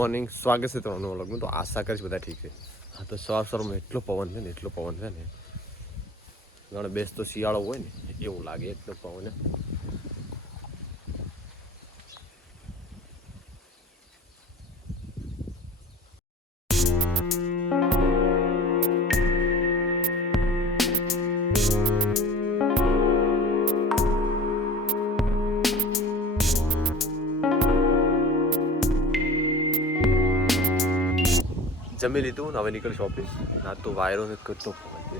Morning, સ્વાગત છે તમારું વ્લોગમાં. તો આશા કરીશ બધા ઠીક છે. હા, તો સવારમાં એટલો પવન છે ને, જાણે બેસતો શિયાળો હોય ને એવું લાગે, એટલો પવન છે. જમી લીધું ને હવે નીકળીશ ઓફિસ. ના તો વાયરો ને કેટલો પવન છે,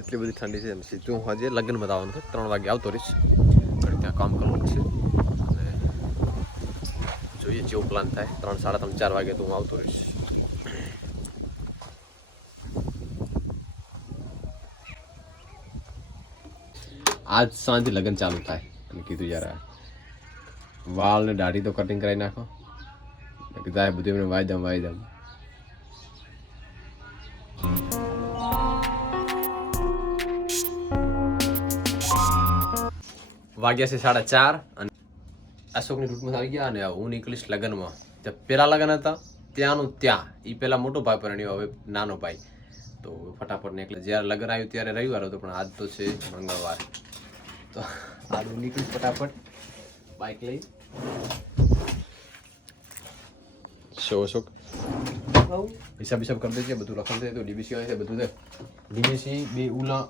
એટલી બધી ઠંડી છે ને. સીધું હું આજે લગ્નમાં આવવાનું છે, 3 વાગે આવતો રહીશ. ત્યાં કામ કરવાનું છે અને જોઈએ જેવો પ્લાન થાય. 3, 3:30, 4 વાગે તો હું આવતો રહીશ. આજ સાંજે લગ્ન ચાલુ થાય અને કીધું યાર વાળ ને દાઢી તો કટિંગ કરાવી નાખો. કીધું બધું એમને વાયદમ વાગ્યા છે 4:30 અને અશોકની રૂટમાં આવી ગયા અને હું નીકળીશ લગ્નમાં. પેલા લગ્ન હતા ત્યાંનું ત્યાં, એ પેલા મોટો ભાઈ પરણ્યો, હવે નાનો ભાઈ. તો ફટાફટ નીકળે. જ્યારે લગ્ન આવ્યું ત્યારે રવિવાર હતો, પણ આજ તો છે મંગળવાર. તો આજ હું નીકળીશ ફટાફટ બાઇક લઈ. અશોક હિસાબ કરી દેજે, બધું લખન દે. તો ડીબીસી આવે છે બધું દે. ડીબીસી બે ઉલા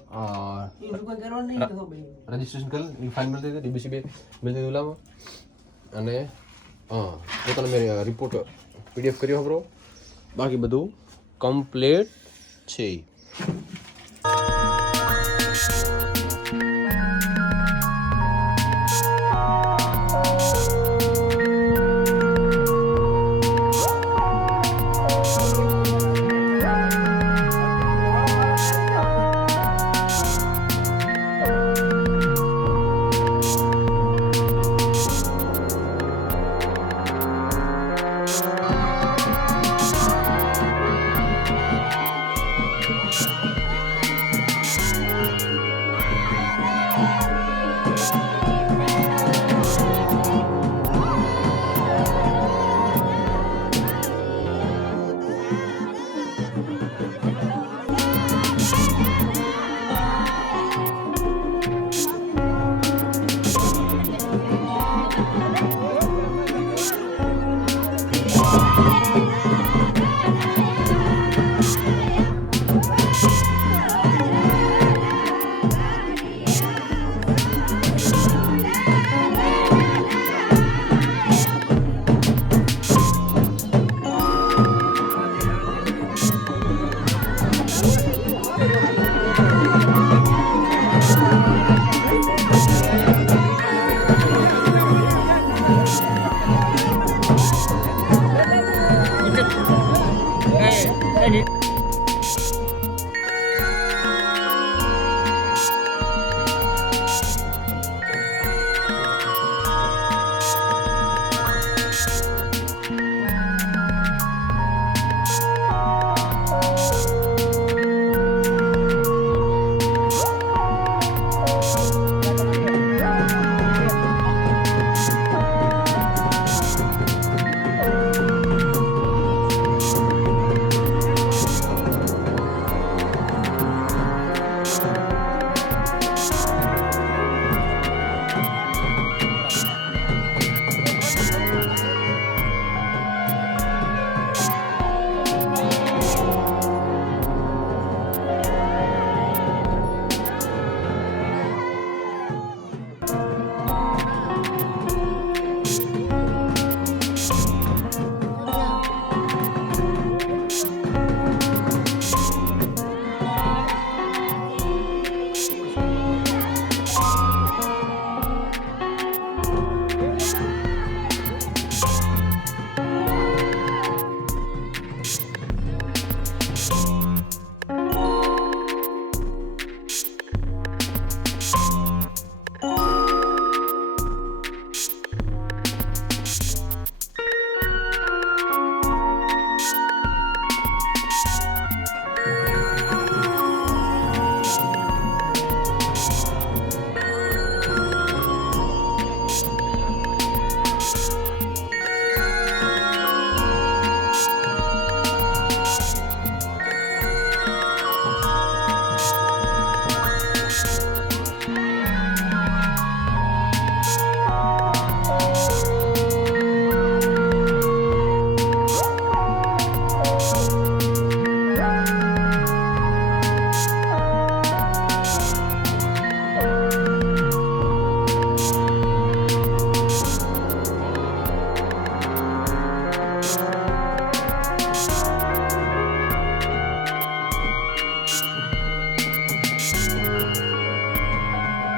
રજીસ્ટ્રેશન કરી ફાઇલ મળી દે. ડીબીસી બે મળી દે ઉલામાં. અને પોતાનો મેં રિપોર્ટ પીડીએફ કર્યો ખબરો. બાકી બધું કમ્પ્લીટ છે.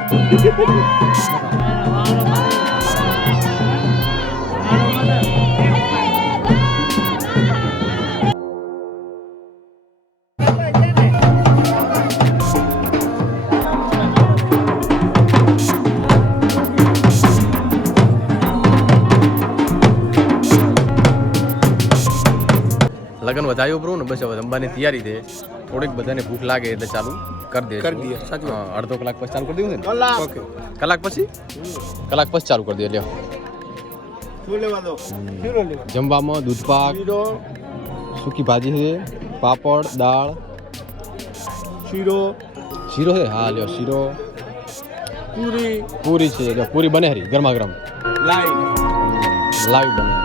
લગન વધાયો બરો ને બસ હવે જમવાની તૈયારી છે. થોડીક બધાને ભૂખ લાગે એટલે ચાલુ કરી દઈએ. અડધો કલાક પછી ચાલુ કરી દેવું છે ને? ઓકે. કલાક પછી ચાલુ કરી દઈએ. લ્યો જમવામાં દૂધપાક, સૂકી ભાજી છે, પાપડ, દાળ, શીરો છે. હા લ્યો શીરો, પૂરી છે. લ્યો પૂરી બને હરી ગરમા ગરમ લાઈવ બને હરી.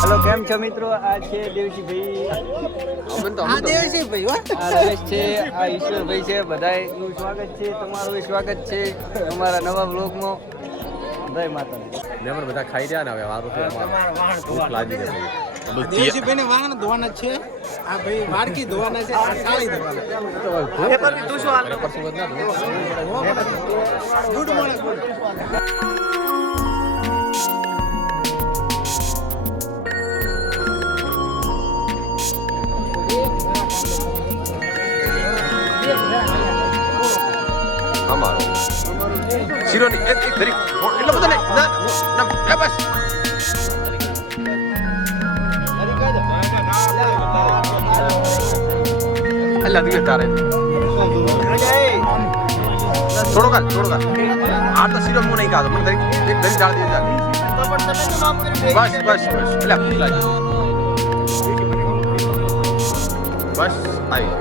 હેલો કેમ છો મિત્રો? આ છે દેવજીભાઈ, આ દેવજીભાઈ, આ રમેશ છે, આ ઈશ્વરભાઈ છે. બધાનું સ્વાગત છે, તમારું સ્વાગત છે અમારા નવા બ્લોગમાં. જય માતાજી. બધા ખાઈ રહ્યા ને હવે વારું છે. ભૂખ લાગી ગઈ. દેવજીભાઈને વાહન ધોવાના છે, આ ભાઈ વાડકી ધોવાના છે, આ સાળી ધોવાના. તું શું હાલ ગુડ મોર્નિંગ. અમારો શીરો ની એક ધરી એટલે બધા ને ના બસ અલ્લાહ દીવે તારે થોડો કા આ તો શીરો હું નહીં ખાતો મને એક ધરી ડાળ દે બસ એટલે બસ આવી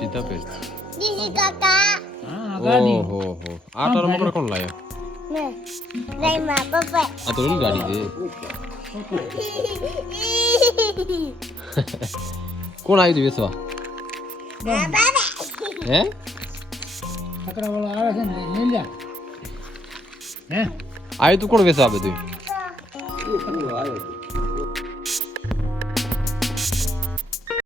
સીધા પેર દીદી કાકા ઓહો આટલો રમકડો કોણ લાયો? આ તો રેલગાડી છે કોણ આવ્યું વેચવા હે આવ્યું તું કોણ વેચવા બધું